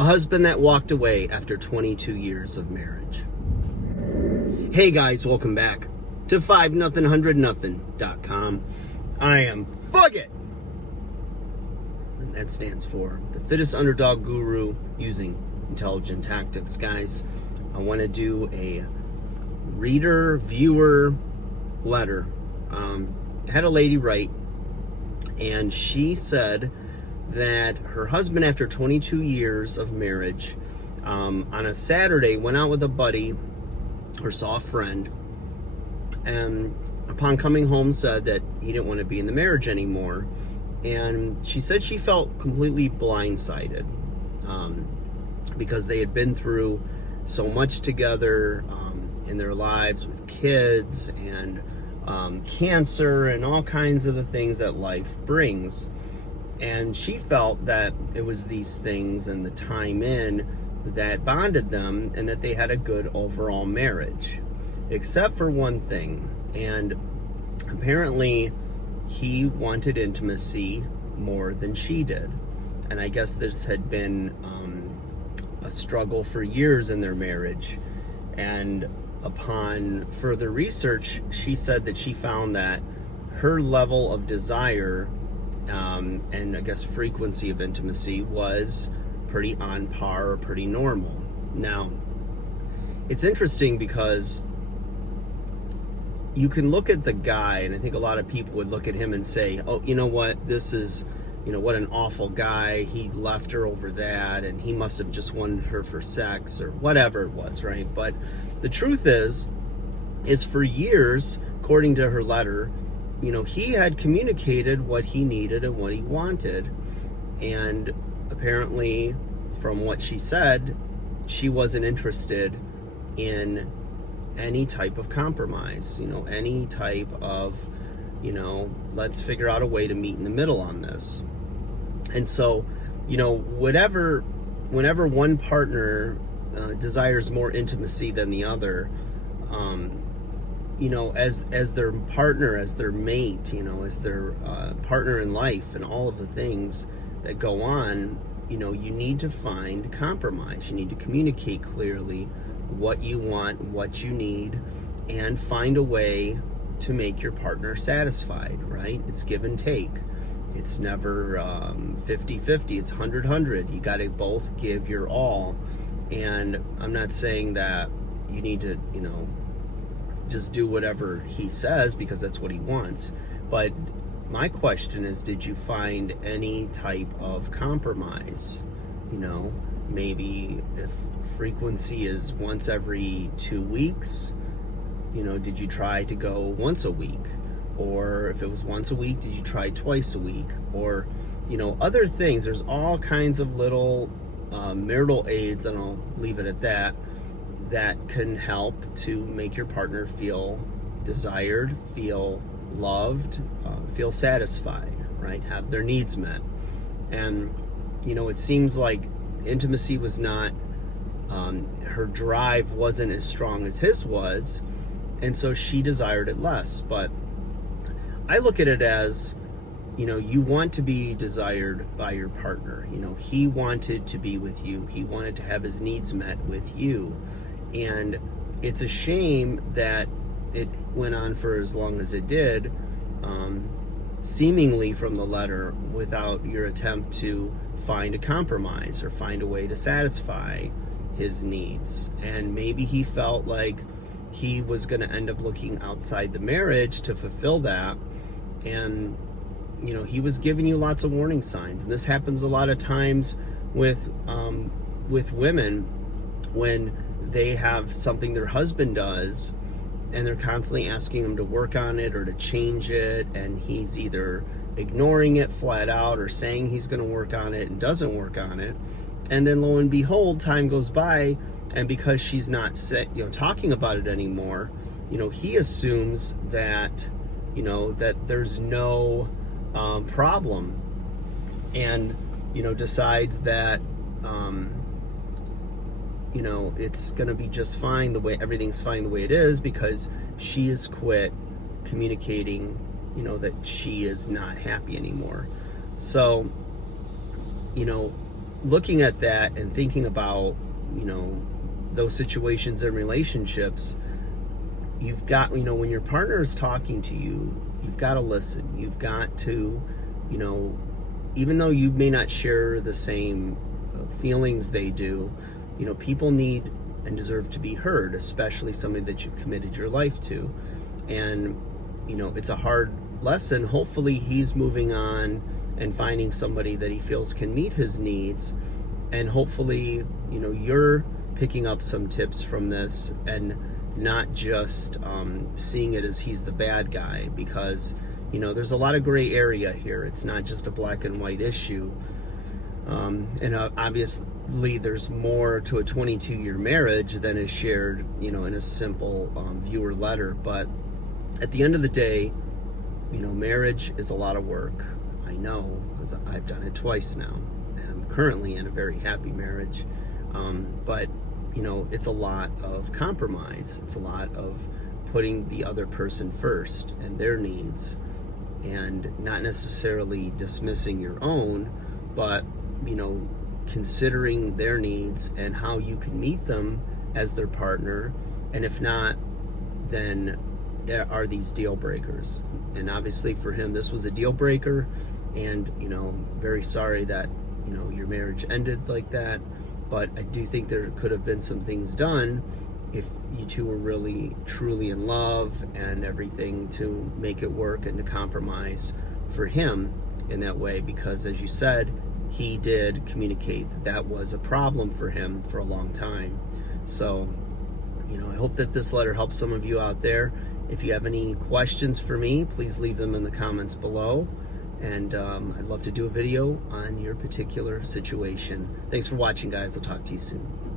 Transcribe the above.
A husband that walked away after 22 years of marriage. Hey guys, welcome back to 5nothing100nothing.com. I am Fugit, and that stands for the fittest underdog guru using intelligent tactics. Guys, I want to do a reader viewer letter. I had a lady write, and she said that her husband, after 22 years of marriage, on a Saturday went out with a buddy or saw a friend, and upon coming home said that he didn't want to be in the marriage anymore. And she said she felt completely blindsided because they had been through so much together in their lives with kids and cancer and all kinds of the things that life brings. And she felt that it was these things and the time in that bonded them, and that they had a good overall marriage, except for one thing. And apparently he wanted intimacy more than she did. And I guess this had been a struggle for years in their marriage. And upon further research, she said that she found that her level of desire and I guess frequency of intimacy was pretty on par or pretty normal. Now, it's interesting because you can look at the guy, and I think a lot of people would look at him and say, oh, you know what, this is, what an awful guy. He left her over that, and he must have just wanted her for sex or whatever it was, right? But the truth is for years, according to her letter, he had communicated what he needed and what he wanted. And apparently, from what she said, she wasn't interested in any type of compromise, any type of, let's figure out a way to meet in the middle on this. And so, whenever one partner desires more intimacy than the other, as their partner, as their mate, as their partner in life, and all of the things that go on, you need to find compromise. You need to communicate clearly what you want, what you need, and find a way to make your partner satisfied, right? It's give and take. It's never 50-50. It's 100-100. You got to both give your all. And I'm not saying that you need to, just do whatever he says because that's what he wants. But my question is, did you find any type of compromise? Maybe if frequency is once every 2 weeks, did you try to go once a week? Or if it was once a week, did you try twice a week? Or, other things. There's all kinds of little marital aids, and I'll leave it at that can help to make your partner feel desired, feel loved, feel satisfied, right? Have their needs met. And, it seems like intimacy was not, her drive wasn't as strong as his was, and so she desired it less. But I look at it as, you want to be desired by your partner. He wanted to be with you. He wanted to have his needs met with you. And it's a shame that it went on for as long as it did, seemingly from the letter, without your attempt to find a compromise or find a way to satisfy his needs. And maybe he felt like he was going to end up looking outside the marriage to fulfill that. And, he was giving you lots of warning signs. And this happens a lot of times with women when they have something their husband does, and they're constantly asking him to work on it or to change it, and he's either ignoring it flat out or saying he's going to work on it and doesn't work on it. And then lo and behold, time goes by, and because she's not talking about it anymore, he assumes that that there's no problem, and decides that it's going to be just fine everything's fine the way it is, because she has quit communicating, that she is not happy anymore. So, looking at that and thinking about, you know, those situations and relationships, you've got, you know, when your partner is talking to you, you've got to listen. You've got to, you know, even though you may not share the same feelings they do, you know, people need and deserve to be heard, especially somebody that you've committed your life to. And, you know, it's a hard lesson. Hopefully he's moving on and finding somebody that he feels can meet his needs. And hopefully, you know, you're picking up some tips from this and not just seeing it as he's the bad guy, because, you know, there's a lot of gray area here. It's not just a black and white issue. And obviously there's more to a 22-year marriage than is shared, you know, in a simple viewer letter. But at the end of the day, you know, marriage is a lot of work. I know, because I've done it twice now. I'm currently in a very happy marriage. But, you know, it's a lot of compromise. It's a lot of putting the other person first and their needs, and not necessarily dismissing your own, but, you know, considering their needs and how you can meet them as their partner. And if not, then there are these deal breakers. And obviously for him, this was a deal breaker. And, you know, very sorry that, you know, your marriage ended like that. But I do think there could have been some things done if you two were really, truly in love and everything, to make it work and to compromise for him in that way. Because as you said, he did communicate that that was a problem for him for a long time. So, you know, I hope that this letter helps some of you out there. If you have any questions for me, please leave them in the comments below. And I'd love to do a video on your particular situation. Thanks for watching, guys. I'll talk to you soon.